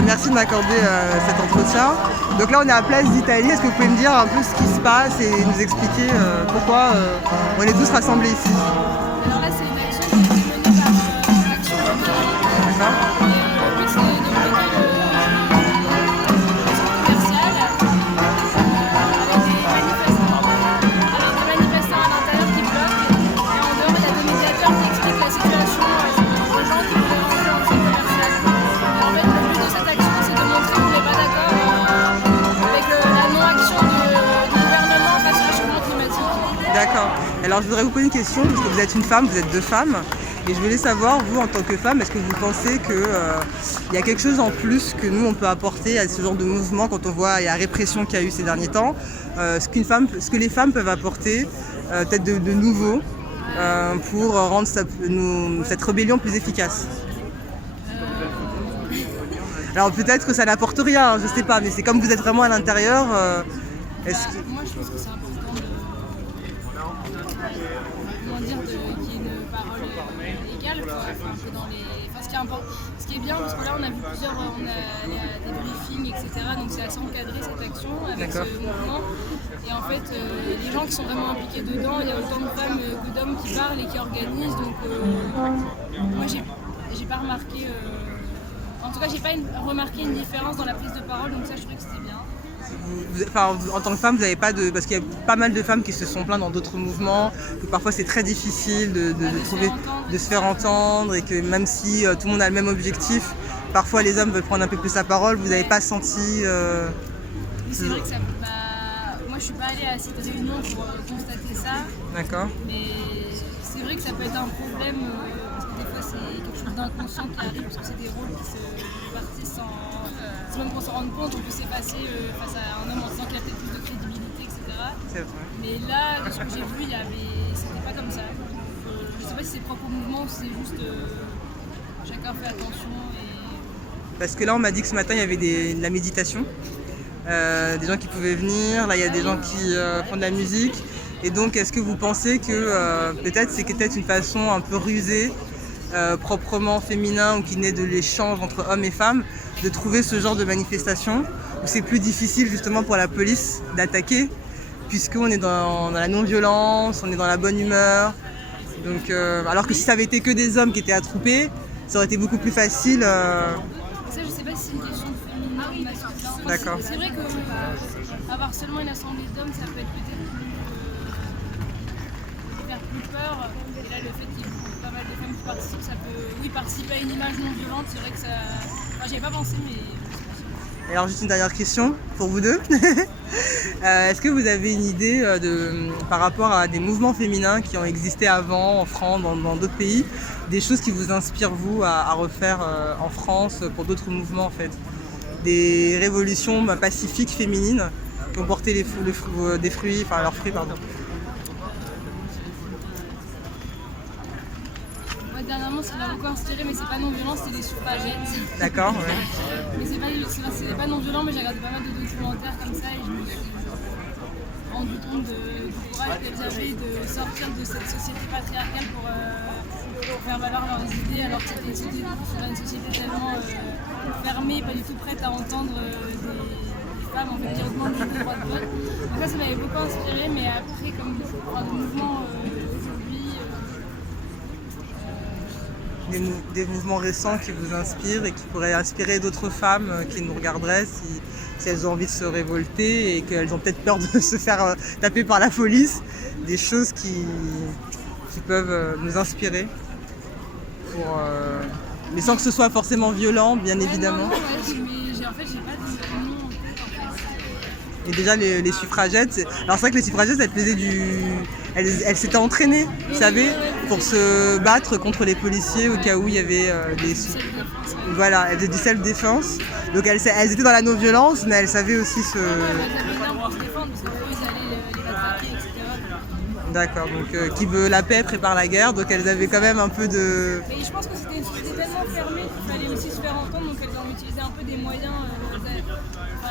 Merci de m'accorder cet entretien. Donc là, on est à Place d'Italie. Est-ce que vous pouvez me dire un peu ce qui se passe et nous expliquer pourquoi on est tous rassemblés ici? Alors là, c'est une action qui est menée par Action Logement. D'accord. Et le but, c'est de bloquer le centre commercial avec des manifestants à l'intérieur qui bloquent. Et en dehors, il y a des médiateurs qui expliquent la situation aux gens qui veulent rentrer dans le centre commercial. Et en fait, le but de cette action, c'est de montrer qu'on n'est pas d'accord avec la non-action du gouvernement face au réchauffement climatique. D'accord. Alors, je voudrais vous poser une question, parce que vous êtes une femme, vous êtes deux femmes. Et je voulais savoir, vous, en tant que femme, est-ce que vous pensez qu'il y a quelque chose en plus que nous, on peut apporter à ce genre de mouvement quand on voit la répression qu'il y a eu ces derniers temps, ce que les femmes peuvent apporter, peut-être de nouveau, pour rendre cette rébellion plus efficace? Alors peut-être que ça n'apporte rien, je sais pas, mais c'est comme vous êtes vraiment à l'intérieur. Moi, je pense que c'est important qu'il y ait une parole égale, quoi. Enfin, un peu dans les... enfin, ce qui est bien, parce que là, on a vu on a des briefings, etc. Donc c'est assez encadré cette action avec ce mouvement. Et en fait, les gens qui sont vraiment impliqués dedans, il y a autant de femmes que d'hommes qui parlent et qui organisent. Donc moi, j'ai pas remarqué... En tout cas, j'ai pas remarqué une différence dans la prise de parole, donc ça, je trouvais que c'était bien. En tant que femme, vous n'avez pas de... Parce qu'il y a pas mal de femmes qui se sont plaintes dans d'autres mouvements, que parfois c'est très difficile de se faire entendre, et que même si tout le monde a le même objectif, parfois les hommes veulent prendre un peu plus la parole. Vous n'avez pas senti... C'est vrai que ça... moi, je suis pas allée à cette réunion pour constater ça. D'accord. Mais c'est vrai que ça peut être un problème, parce que des fois, c'est quelque chose d'inconscient qui arrive, parce que c'est des rôles qui se répartissent sans même qu'on s'en rende compte. On peut s'effacer face à un homme en disant qu'il a peut-être plus de crédibilité, etc. C'est vrai. Mais là, de ce que j'ai vu, c'était pas comme ça. Je sais pas si c'est propre au mouvement ou si c'est juste chacun fait attention. Parce que là, on m'a dit que ce matin, il y avait de la méditation. Des gens qui pouvaient venir. Là, il y a des gens qui font de la musique. Et donc, est-ce que vous pensez que c'est peut-être une façon un peu rusée, proprement féminin, ou qui naît de l'échange entre hommes et femmes, de trouver ce genre de manifestation où c'est plus difficile justement pour la police d'attaquer, puisqu'on est dans la non-violence, on est dans la bonne humeur. Donc, alors que si ça avait été que des hommes qui étaient attroupés, ça aurait été beaucoup plus facile. Ça, je sais pas si c'est une question de féminin ou masculin. D'accord. C'est vrai qu'avoir seulement une assemblée d'hommes, ça peut être peut-être faire plus peur. Et là, le fait qu'il y ait pas mal de femmes qui participent, ça peut participer à une image non violente. C'est vrai que ça... Enfin, j'y avais pas pensé, mais... Alors juste une dernière question pour vous deux. Est-ce que vous avez une idée par rapport à des mouvements féminins qui ont existé avant en France, dans d'autres pays, des choses qui vous inspirent vous à refaire en France pour d'autres mouvements en fait? Des révolutions pacifiques féminines qui ont porté leurs fruits, pardon. Moi, dernièrement, ce qui m'a beaucoup inspiré, mais c'est pas non violent, c'était les suffragettes. D'accord, ouais. Mais c'est pas non violent, mais j'ai regardé pas mal de documentaires comme ça et je me suis rendu compte du courage qu'elles avaient de sortir de cette société patriarcale pour faire valoir leurs idées, alors que c'était une société tellement fermée, pas du tout prête à entendre des femmes en fait, qui augmentent le droit de vote. Donc ça m'avait beaucoup inspiré, mais après, comme le mouvement aujourd'hui... Des mouvements récents qui vous inspirent et qui pourraient inspirer d'autres femmes qui nous regarderaient si elles ont envie de se révolter et qu'elles ont peut-être peur de se faire taper par la police, des choses qui peuvent nous inspirer, mais sans que ce soit forcément violent, bien évidemment. Non, mais en fait, j'ai pas de nom en tête. Et déjà les suffragettes, alors c'est vrai que les suffragettes elles s'étaient entraînées, vous savez, pour se battre contre les policiers au cas où il y avait voilà, elles faisaient du self-défense. Donc elles étaient dans la non-violence, mais elles savaient aussi se... Elles avaient une arme pour se défendre parce qu'eux ils allaient les matraquer, etc. D'accord, donc qui veut la paix prépare la guerre, donc elles avaient quand même un peu de... Et je pense que c'était une société tellement fermée qu'il fallait aussi se faire entendre, donc elles ont utilisé un peu des moyens,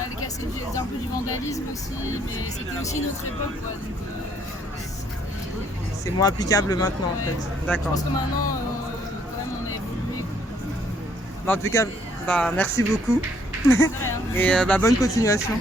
elles cassaient un peu du vandalisme aussi, mais c'était aussi une autre époque, quoi. Donc, c'est moins applicable maintenant en fait. D'accord. Je pense que maintenant, quand même, on a évolué. En tout cas, Bah, merci beaucoup De rien. et bah, bonne continuation.